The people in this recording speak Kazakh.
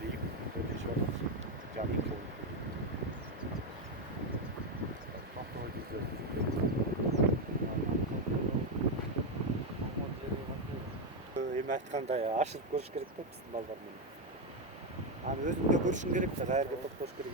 deyip konuşuyoruz. Canlı çok. Эми айткандай ашылып көрүш керек да биздин балдар менен. Аны өзүң да көрүшүң керек да, каерге токтош керек.